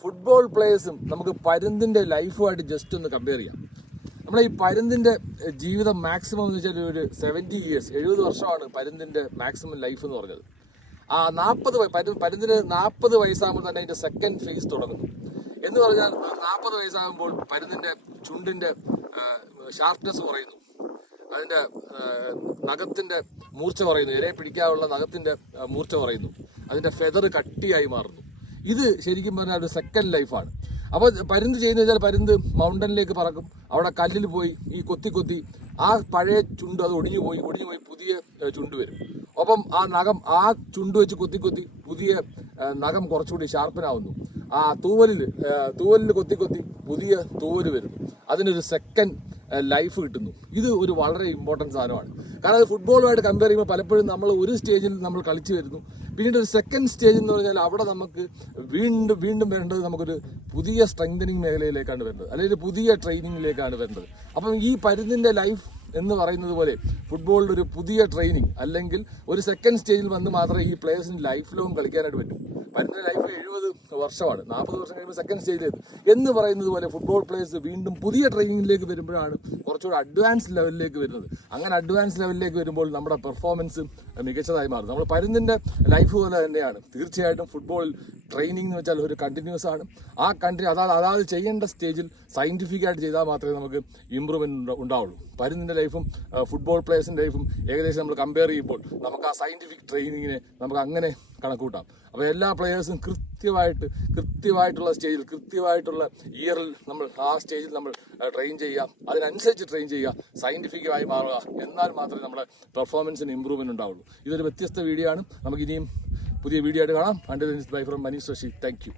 Football പ്ലേയേഴ്സും നമുക്ക് പരുന്തിന്റെ ലൈഫുമായിട്ട് just ഒന്ന് compare ചെയ്യാം. നമ്മളെ ഈ പരുന്തിന്റെ ജീവിതം മാക്സിമം എന്ന് വെച്ചാൽ ഒരു സെവന്റി ഇയേഴ്സ് എഴുപത് വർഷമാണ് പരുന്തിന്റെ മാക്സിമം ലൈഫ് എന്ന് പറഞ്ഞത്. ആ നാൽപ്പത് പരു പരുന്തിന് നാൽപ്പത് വയസ്സാകുമ്പോൾ തന്നെ അതിന്റെ സെക്കൻഡ് ഫേസ് തുടങ്ങുന്നു. എന്ന് പറഞ്ഞാൽ നാൽപ്പത് വയസ്സാകുമ്പോൾ പരുന്തിന്റെ ചുണ്ടിന്റെ ഷാർപ്നെസ് കുറയുന്നു. അതിന്റെ നഖത്തിന്റെ മൂർച്ച കുറയുന്നു. ഇരയെ പിടിക്കാനുള്ള നഖത്തിന്റെ മൂർച്ച കുറയുന്നു. അതിന്റെ ഫെദർ കട്ടിയായി മാറുന്നു. ഇത് ശരിക്കും പറഞ്ഞാൽ ഒരു സെക്കൻഡ് ലൈഫാണ് അപ്പോൾ പരുന്ത് ചെയ്യുന്ന വെച്ചാൽ പരുന്ത് മൗണ്ടനിലേക്ക് പറക്കും. അവിടെ കല്ലിൽ പോയി ഈ കൊത്തി കൊത്തി ആ പഴയ ചുണ്ട് അത് ഒടിഞ്ഞു പോയി. ഒടിഞ്ഞു പോയി പുതിയ ചുണ്ട് വരും. ഒപ്പം ആ നഖം ആ ചുണ്ട് വെച്ച് കൊത്തി കൊത്തി പുതിയ നഖം കുറച്ചുകൂടി ഷാർപ്പനാവുന്നു ആ തൂവലിൽ തൂവലിൽ കൊത്തി കൊത്തി പുതിയ തൂവൽ വരുന്നു. അതിനൊരു സെക്കൻഡ് ലൈഫ് കിട്ടുന്നു. ഇത് ഒരു വളരെ ഇമ്പോർട്ടന്റ് സാധനമാണ്. കാരണം അത് ഫുട്ബോളുമായിട്ട് കമ്പയർ ചെയ്യുമ്പോൾ പലപ്പോഴും നമ്മൾ ഒരു സ്റ്റേജിൽ നമ്മൾ കളിച്ചു വരുന്നു. പിന്നീട് ഒരു സെക്കൻഡ് സ്റ്റേജ് എന്ന് പറഞ്ഞാൽ അവിടെ നമുക്ക് വീണ്ടും വീണ്ടും വരേണ്ടത് നമുക്കൊരു പുതിയ സ്ട്രെങ്തനിങ് മേഖലയിലേക്കാണ് വരുന്നത്. അല്ലെങ്കിൽ പുതിയ ട്രെയിനിങ്ങിലേക്കാണ് വരുന്നത്. അപ്പം ഈ പരുന്നിന്റെ ലൈഫ് എന്ന് പറയുന്നത് പോലെ ഫുട്ബോളിൽ ഒരു പുതിയ ട്രെയിനിങ് അല്ലെങ്കിൽ ഒരു സെക്കൻഡ് സ്റ്റേജിൽ വന്ന് മാത്രമേ ഈ പ്ലേയേഴ്സിന് ലൈഫ് ലോങ് കളിക്കാനായിട്ട് പറ്റൂ. പരുന്നിന്റെ ലൈഫ് എഴുപത് വർഷമാണ്. നാൽപ്പത് വർഷം കഴിയുമ്പോൾ സെക്കൻഡ് സ്റ്റേജിലേത് എന്ന് പറയുന്നത് പോലെ ഫുട്ബോൾ പ്ലേയേഴ്സ് വീണ്ടും പുതിയ ട്രെയിനിങ്ങിലേക്ക് വരുമ്പോഴാണ് കുറച്ചുകൂടി അഡ്വാൻസ് ലെവലിലേക്ക് വരുന്നത്. അങ്ങനെ അഡ്വാൻസ് ലെവലിലേക്ക് വരുമ്പോൾ നമ്മുടെ പെർഫോമൻസ് മികച്ചതായി മാറും. നമ്മൾ പരുന്നിന്റെ ലൈഫ് പോലെ തന്നെയാണ്. തീർച്ചയായിട്ടും ഫുട്ബോൾ ട്രെയിനിങ് എന്ന് വെച്ചാൽ ഒരു കണ്ടിന്യൂസ് ആണ്. ആ കണ്ടി അതായത് അതായത് ചെയ്യേണ്ട സ്റ്റേജിൽ സയന്റിഫിക് ആയിട്ട് ചെയ്താൽ മാത്രമേ നമുക്ക് ഇമ്പ്രൂവ്മെന്റ് ഉണ്ടാവുള്ളൂ. പരുന്നിന്റെ ലൈഫും ഫുട്ബോൾ പ്ലേയേഴ്സിന്റെ ലൈഫും ഏകദേശം നമ്മൾ കമ്പയർ ചെയ്യുമ്പോൾ നമുക്ക് ആ സയന്റിഫിക് ട്രെയിനിങ്ങിനെ നമുക്ക് അങ്ങനെ കണക്കൂട്ടാം. അപ്പോൾ എല്ലാ പ്ലെയേഴ്സും കൃത്യമായിട്ട് കൃത്യമായിട്ടുള്ള സ്റ്റേജിൽ കൃത്യമായിട്ടുള്ള ഇയറിൽ നമ്മൾ ആ സ്റ്റേജിൽ നമ്മൾ ട്രെയിൻ ചെയ്യുക. അതിനനുസരിച്ച് ട്രെയിൻ ചെയ്യുക. സയന്റിഫിക്കായി മാറുക. എന്നാൽ മാത്രമേ നമ്മുടെ പെർഫോമൻസിന് ഇമ്പ്രൂവ്മെന്റ് ഉണ്ടാവുള്ളൂ. ഇതൊരു വ്യത്യസ്ത വീഡിയോ ആണ്. നമുക്ക് ഇനിയും പുതിയ വീഡിയോ ആയിട്ട് കാണാം. Under bye from Manish Shashi thank